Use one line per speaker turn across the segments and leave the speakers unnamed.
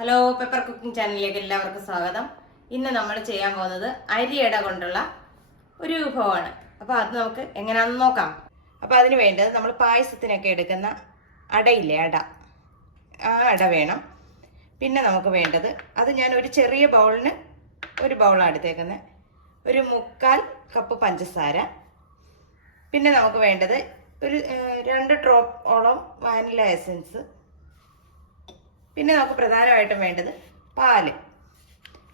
Hello pepper cooking ചാനലിലേക്ക് എല്ലാവർക്കും സ്വാഗതം. ഇന്ന് നമ്മൾ ചെയ്യാൻ പോകുന്നത് അരിയട കൊണ്ടുള്ള ഒരു വിഭവമാണ്. അപ്പോൾ അത് നമുക്ക് എങ്ങനെയാണെന്ന് നോക്കാം. അപ്പോൾ അതിന് വേണ്ടത് നമ്മൾ പായസത്തിനൊക്കെ എടുക്കുന്ന അടയില്ലേ അട. ആ അട വേണം. പിന്നെ നമുക്ക് വേണ്ടത് അത് ഞാൻ ഒരു ചെറിയ ബൗളിന് ഒരു ബൗളാണ് എടുത്തേക്കുന്നത്. ഒരു മുക്കാൽ കപ്പ് പഞ്ചസാര. പിന്നെ നമുക്ക് വേണ്ടത് ഒരു രണ്ട് ഡ്രോപ്പ് ഓളം വാനില എസൻസ് പിന്നെ നമുക്ക് പ്രധാനമായിട്ടും വേണ്ടത് പാൽ.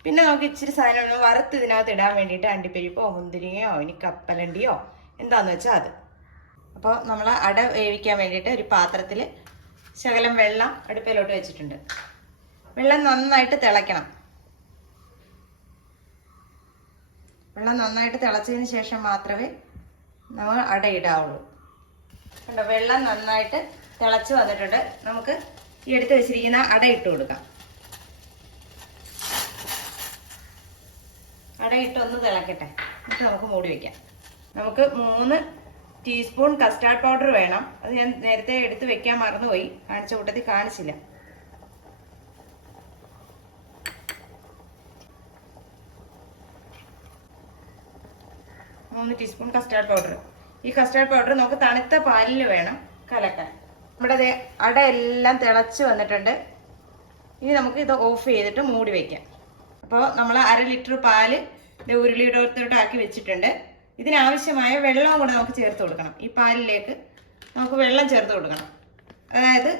പിന്നെ നമുക്ക് ഇച്ചിരി സാധനം വറുത്ത് ഇതിനകത്ത് ഇടാൻ വേണ്ടിയിട്ട് അണ്ടിപ്പരിപ്പോ മുന്തിരിങ്ങയോ ഇനി കപ്പലണ്ടിയോ എന്താന്ന് വെച്ചാൽ അത്. അപ്പോൾ നമ്മൾ അട വേവിക്കാൻ വേണ്ടിയിട്ട് ഒരു പാത്രത്തിൽ ശകലം വെള്ളം അടുപ്പിലോട്ട് വെച്ചിട്ടുണ്ട്. വെള്ളം നന്നായിട്ട് തിളയ്ക്കണം. വെള്ളം നന്നായിട്ട് തിളച്ചതിന് ശേഷം മാത്രമേ നമ്മൾ അടയിടാവുള്ളൂ കണ്ടോ? വെള്ളം നന്നായിട്ട് തിളച്ച് വന്നിട്ടുണ്ട്. നമുക്ക് ഈ എടുത്ത് വെച്ചിരിക്കുന്ന അട ഇട്ട് കൊടുക്കാം. അട ഇട്ട് ഒന്ന് തിളക്കട്ടെ. എന്നിട്ട് നമുക്ക് മൂടി വെക്കാം. നമുക്ക് മൂന്ന് ടീസ്പൂൺ കസ്റ്റാർഡ് പൗഡർ വേണം. അത് ഞാൻ നേരത്തെ എടുത്ത് വെക്കാൻ മറന്നുപോയി. കാണിച്ച കൂട്ടത്തിൽ കാണിച്ചില്ല. മൂന്ന് ടീസ്പൂൺ കസ്റ്റാർഡ് പൗഡർ. ഈ കസ്റ്റാർഡ് പൗഡർ നമുക്ക് തണുത്ത പാലിൽ വേണം കലക്കാൻ. നമ്മുടെ അട എല്ലാം തിളച്ച് വന്നിട്ടുണ്ട്. ഇനി നമുക്ക് ഇത് ഓഫ് ചെയ്തിട്ട് മൂടി വയ്ക്കാം അപ്പോൾ നമ്മൾ അര ലിറ്റർ പാൽ ഉരുളിയിടത്തോട്ട് ആക്കി വെച്ചിട്ടുണ്ട്. ഇതിനാവശ്യമായ വെള്ളവും കൂടെ നമുക്ക് ചേർത്ത് കൊടുക്കണം. ഈ പാലിലേക്ക് നമുക്ക് വെള്ളം ചേർത്ത് കൊടുക്കണം. അതായത്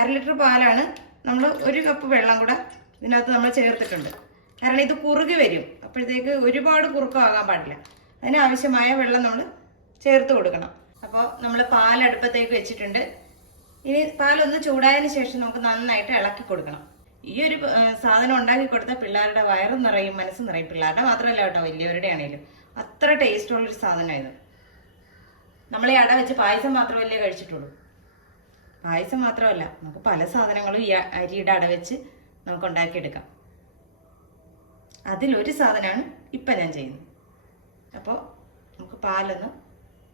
അര ലിറ്റർ പാലാണ് നമ്മൾ ഒരു കപ്പ് വെള്ളം കൂടെ ഇതിനകത്ത് നമ്മൾ ചേർത്തിട്ടുണ്ട്. കാരണം ഇത് കുറുകി വരും. അപ്പോഴത്തേക്ക് ഒരുപാട് കുറുക്കമാകാൻ പാടില്ല. അതിനാവശ്യമായ വെള്ളം നമ്മൾ ചേർത്ത് കൊടുക്കണം. അപ്പോൾ നമ്മൾ പാൽ അടുപ്പത്തേക്ക് വെച്ചിട്ടുണ്ട്. ഇനി പാലൊന്ന് ചൂടായതിനു ശേഷം നമുക്ക് നന്നായിട്ട് ഇളക്കി കൊടുക്കണം. ഈ ഒരു സാധനം ഉണ്ടാക്കി കൊടുത്താൽ പിള്ളേരുടെ വയറ് നിറയും മനസ്സ് നിറയും. പിള്ളേരുടെ മാത്രമല്ല കേട്ടോ വലിയവരുടെ ആണെങ്കിലും. അത്ര ടേസ്റ്റ് ഉള്ളൊരു സാധനം ഇത് നമ്മൾ ഈ അട വെച്ച് പായസം മാത്രമല്ലേ കഴിച്ചിട്ടുള്ളൂ? പായസം മാത്രമല്ല നമുക്ക് പല സാധനങ്ങളും ഈ അരിയുടെ അട വെച്ച് നമുക്ക് ഉണ്ടാക്കിയെടുക്കാം. അതിലൊരു സാധനമാണ് ഇപ്പം ഞാൻ ചെയ്യുന്നത്. അപ്പോൾ നമുക്ക് പാലൊന്ന്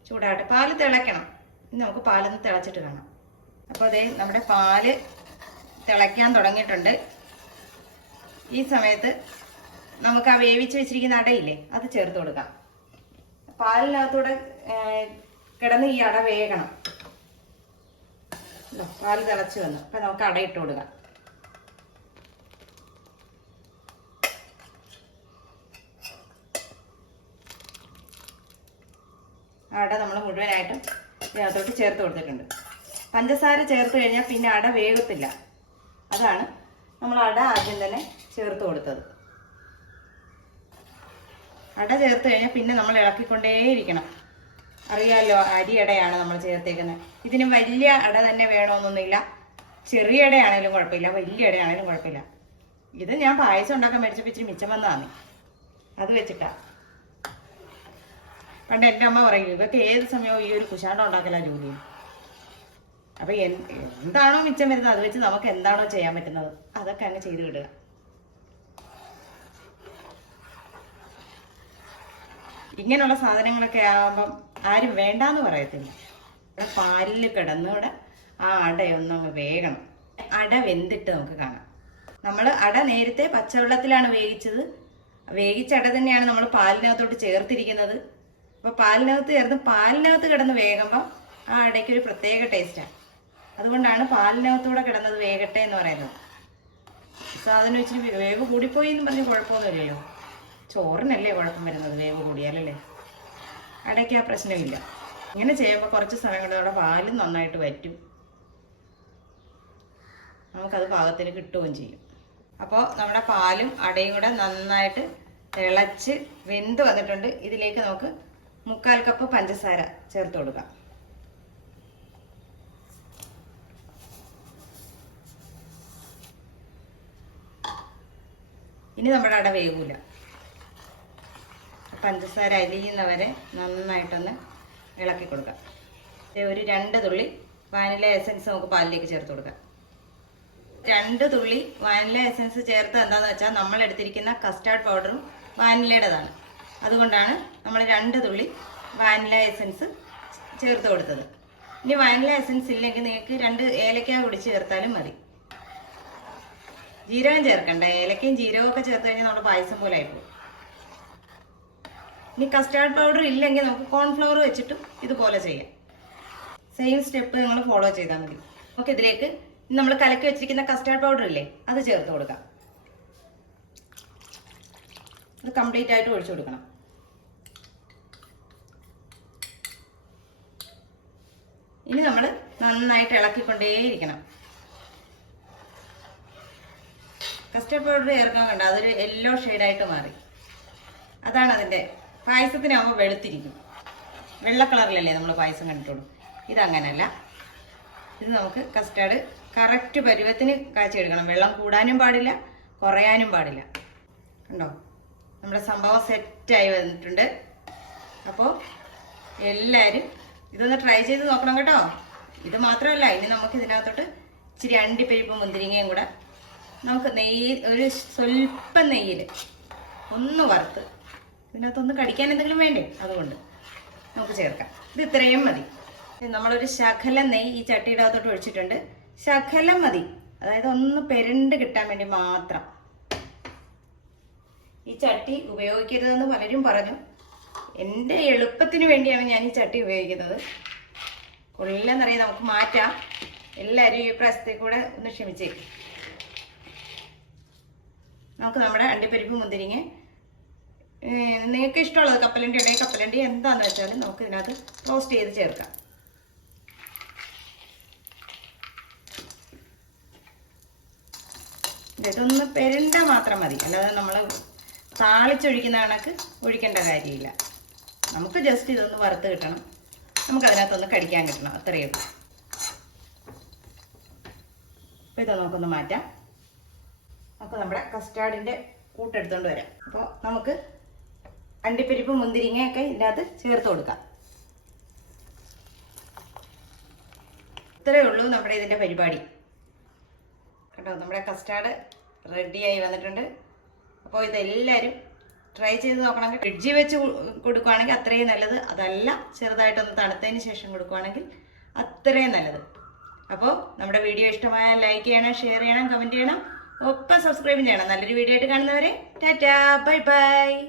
ചൂടാകട്ടെ. പാൽ തിളയ്ക്കണം. നമുക്ക് പാലൊന്ന് തിളച്ചിട്ട് കാണാം. അപ്പോൾ അതേ നമ്മുടെ പാൽ തിളയ്ക്കാൻ തുടങ്ങിയിട്ടുണ്ട്. ഈ സമയത്ത് നമുക്ക് ആ വേവിച്ച് വെച്ചിരിക്കുന്ന അടയില്ലേ അത് ചേർത്ത് കൊടുക്കാം. പാലിനകത്തൂടെ കിടന്ന് ഈ അട വേകണം. പാൽ തിളച്ച് വന്നു. അപ്പം നമുക്ക് അട ഇട്ട് കൊടുക്കാം. അട നമ്മൾ മുഴുവനായിട്ടും ഇതിനകത്തോട്ട് ചേർത്ത് കൊടുത്തിട്ടുണ്ട്. പഞ്ചസാര ചേർത്ത് കഴിഞ്ഞാൽ പിന്നെ അട വേഗത്തില്ല അതാണ് നമ്മൾ അട ആദ്യം തന്നെ ചേർത്ത് കൊടുത്തത്. അട ചേർത്ത് കഴിഞ്ഞാൽ പിന്നെ നമ്മൾ ഇളക്കിക്കൊണ്ടേയിരിക്കണം. അറിയാമല്ലോ അരിയടയാണ് നമ്മൾ ചേർത്തേക്കുന്നത്. ഇതിന് വലിയ അട തന്നെ വേണമെന്നൊന്നുമില്ല ചെറിയ അടയാണേലും കുഴപ്പമില്ല. വലിയ അടയാണേലും കുഴപ്പമില്ല. ഇത് ഞാൻ പായസം ഉണ്ടാക്കാൻ മേടിച്ചപ്പോൾ ഇച്ചിരി മിച്ചം വന്നതാണ് അത് വെച്ചിട്ടാ. പണ്ട് എന്റെ അമ്മ പറയും ഇതൊക്കെ ഏത് സമയവും ഈ ഒരു കുശാണ്ടം ഉണ്ടാക്കലാ ജോലി? അപ്പൊ എൻ- എന്താണോ മിച്ചം വരുന്നത് അത് വെച്ച് നമുക്ക് എന്താണോ ചെയ്യാൻ പറ്റുന്നത് അതൊക്കെ അങ്ങ് ചെയ്ത് വിടുക. ഇങ്ങനെയുള്ള സാധനങ്ങളൊക്കെ ആകുമ്പം ആരും വേണ്ടാന്ന് പറയത്തില്ല. ഇവിടെ പാലിൽ കിടന്നൂടെ ആ അടയൊന്നങ്ങ് വേകണം. അട വെന്തിട്ട് നമുക്ക് കാണാം. നമ്മൾ അട നേരത്തെ പച്ചവെള്ളത്തിലാണ് വേവിച്ചത്. വേവിച്ച അട തന്നെയാണ് നമ്മൾ പാലിനകത്തോട്ട് ചേർത്തിരിക്കുന്നത്. അപ്പോൾ പാലിനകത്ത് ചേർന്ന് പാലിനകത്ത് കിടന്ന് വേകുമ്പോൾ ആ അടയ്ക്ക് ഒരു പ്രത്യേക ടേസ്റ്റാണ് അതുകൊണ്ടാണ് പാലിനകത്തൂടെ കിടന്നത് വേകട്ടെ എന്ന് പറയുന്നത്. സാധനം ഇച്ചിരി വേവ് കൂടിപ്പോയി എന്ന് പറഞ്ഞ് കുഴപ്പമൊന്നുമില്ലല്ലോ ചോറിനല്ലേ കുഴപ്പം വരുന്നത് വേവ് കൂടിയാലല്ലേ? അടയ്ക്ക് ആ പ്രശ്നമില്ല. ഇങ്ങനെ ചെയ്യുമ്പോൾ കുറച്ച് സമയം കൊണ്ട് പാലും നന്നായിട്ട് വറ്റും. നമുക്കത് പാകത്തിന് കിട്ടുകയും ചെയ്യും. അപ്പോൾ നമ്മുടെ പാലും അടയും കൂടെ നന്നായിട്ട് തിളച്ച് വെന്ത് വന്നിട്ടുണ്ട്. ഇതിലേക്ക് നമുക്ക് മുക്കാൽ കപ്പ് പഞ്ചസാര ചേർത്ത് കൊടുക്കാം. ഇനി നമ്മുടെ അട വേകൂല പഞ്ചസാര അലിയുന്നവരെ നന്നായിട്ടൊന്ന് ഇളക്കി കൊടുക്കാം. ഒരു രണ്ട് തുള്ളി വാനില എസൻസ് നമുക്ക് പാലിലേക്ക് ചേർത്ത് കൊടുക്കാം. രണ്ട് തുള്ളി വാനില എസൻസ് ചേർത്ത് എന്താണെന്ന് വെച്ചാൽ നമ്മൾ എടുത്തിരിക്കുന്ന കസ്റ്റാർഡ് പൗഡറും വാനിലയുടേതാണ്. അതുകൊണ്ടാണ് നമ്മൾ രണ്ട് തുള്ളി വാനില എസൻസ് ചേർത്ത് കൊടുത്തത്. ഇനി വാനില എസൻസ് ഇല്ലെങ്കിൽ നിങ്ങൾക്ക് രണ്ട് ഏലക്ക കൂടി ചേർത്താലും മതി. ജീരകം ചേർക്കണ്ട? ഏലക്കയും ജീരകവും ഒക്കെ ചേർത്ത് കഴിഞ്ഞാൽ നമ്മുടെ പായസം പോലെ ആയിപ്പോകും ഇനി കസ്റ്റാർഡ് പൗഡർ ഇല്ലെങ്കിൽ നമുക്ക് കോൺഫ്ലവർ വെച്ചിട്ടും ഇതുപോലെ ചെയ്യാം. സെയിം സ്റ്റെപ്പ് നിങ്ങൾ ഫോളോ ചെയ്താൽ മതി. നമുക്ക് ഇതിലേക്ക് നമ്മൾ കലക്കി വെച്ചിരിക്കുന്ന കസ്റ്റാർഡ് പൗഡർ ഇല്ലേ അത് ചേർത്ത് കൊടുക്കാം. ഇത് കംപ്ലീറ്റ് ആയിട്ട് ഒഴിച്ചു കൊടുക്കണം. ഇനി നമ്മൾ നന്നായിട്ട് ഇളക്കിക്കൊണ്ടേയിരിക്കണം. കസ്റ്റർഡ് പൗഡർ ചേർക്കാൻ വേണ്ട അതൊരു യെല്ലോ ഷെയ്ഡായിട്ട് മാറി. അതാണ് അതിന്റെ പായസത്തിനാകുമ്പോൾ വെളുത്തിരിക്കും. വെള്ള കളറിലല്ലേ നമ്മൾ പായസം കണ്ടിട്ടുള്ളൂ. ഇതങ്ങനല്ല. ഇത് നമുക്ക് കസ്റ്റാർഡ് കറക്റ്റ് പരുവത്തിന് കാച്ചെടുക്കണം വെള്ളം കൂടാനും പാടില്ല കുറയാനും പാടില്ല. ഉണ്ടോ നമ്മുടെ സംഭവം സെറ്റായി വന്നിട്ടുണ്ട്. അപ്പോൾ എല്ലാവരും ഇതൊന്ന് ട്രൈ ചെയ്ത് നോക്കണം കേട്ടോ. ഇത് മാത്രമല്ല ഇനി നമുക്ക് ഇതിനകത്തോട്ട് ഇച്ചിരി അണ്ടിപ്പരിപ്പ് മുന്തിരിങ്ങയും കൂടെ നമുക്ക് നെയ്യ് ഒരു സ്വല്പം നെയ്യിൽ ഒന്ന് വറുത്ത് ഇതിനകത്തൊന്ന് കടിക്കാൻ എന്തെങ്കിലും വേണ്ടേ? അതുകൊണ്ട് നമുക്ക് ചേർക്കാം. ഇത് ഇത്രയും മതി. നമ്മളൊരു ശകലം നെയ്യ് ഈ ചട്ടിയുടെ അകത്തോട്ട് ഒഴിച്ചിട്ടുണ്ട്. ശകലം മതി. അതായത് ഒന്ന് പെരണ്ട് കിട്ടാൻ വേണ്ടി മാത്രം. ഈ ചട്ടി ഉപയോഗിക്കരുതെന്ന് പലരും പറഞ്ഞു. എന്റെ എളുപ്പത്തിന് വേണ്ടിയാണ് ഞാൻ ഈ ചട്ടി ഉപയോഗിക്കുന്നത്. കൊള്ളെന്നറിയാം നമുക്ക് മാറ്റാം. എല്ലാവരും ഈ പ്രാവശ്യത്തെ കൂടെ ഒന്ന് ക്ഷമിച്ചേക്കും നമുക്ക് നമ്മുടെ അണ്ടിപ്പരിപ്പ് മുന്തിരിങ്ങ. നിങ്ങൾക്ക് ഇഷ്ടമുള്ളത് കപ്പലണ്ടി ഉണ്ടെങ്കിൽ കപ്പലണ്ടി എന്താണെന്ന് വെച്ചാൽ നമുക്ക് ഇതിനകത്ത് റോസ്റ്റ് ചെയ്ത് ചേർക്കാം. ഇതൊന്ന് പെരണ്ട മാത്രം മതി. അല്ലാതെ നമ്മൾ താളിച്ചൊഴിക്കുന്ന കണക്ക് ഒഴിക്കേണ്ട കാര്യമില്ല. നമുക്ക് ജസ്റ്റ് ഇതൊന്ന് വറുത്ത് കിട്ടണം. നമുക്ക് അതിനകത്തൊന്ന് കടിക്കാൻ കിട്ടണം. അത്രയേ ഉള്ളൂ. അപ്പോൾ ഇത് നമുക്കൊന്ന് മാറ്റാം. അപ്പോൾ നമ്മുടെ കസ്റ്റാർഡിന്റെ കൂട്ടെടുത്തുകൊണ്ട് വരാം. അപ്പോൾ നമുക്ക് അണ്ടിപ്പരിപ്പ് മുന്തിരിങ്ങയൊക്കെ ഇതിന്റെ അകത്ത് ചേർത്ത് കൊടുക്കാം. ഇത്രയേ ഉള്ളൂ നമ്മുടെ ഇതിന്റെ പരിപാടി. കേട്ടോ നമ്മുടെ കസ്റ്റാർഡ് റെഡിയായി വന്നിട്ടുണ്ട്. അപ്പോൾ ഇതെല്ലാവരും ട്രൈ ചെയ്ത് നോക്കണമെങ്കിൽ ഫ്രിഡ്ജിൽ വെച്ച് കൊടുക്കുകയാണെങ്കിൽ അത്രയും നല്ലത്. അതല്ല ചെറുതായിട്ടൊന്ന് തണുത്തതിന് ശേഷം കൊടുക്കുകയാണെങ്കിൽ അത്രയും നല്ലത്. അപ്പോൾ നമ്മുടെ വീഡിയോ ഇഷ്ടമായാൽ ലൈക്ക് ചെയ്യണം ഷെയർ ചെയ്യണം കമന്റ് ചെയ്യണം. ഒപ്പം സബ്സ്ക്രൈബ് ചെയ്യണം. നല്ലൊരു വീഡിയോ ആയിട്ട് കാണുന്നവരെ ടാറ്റാ ബൈ ബൈ.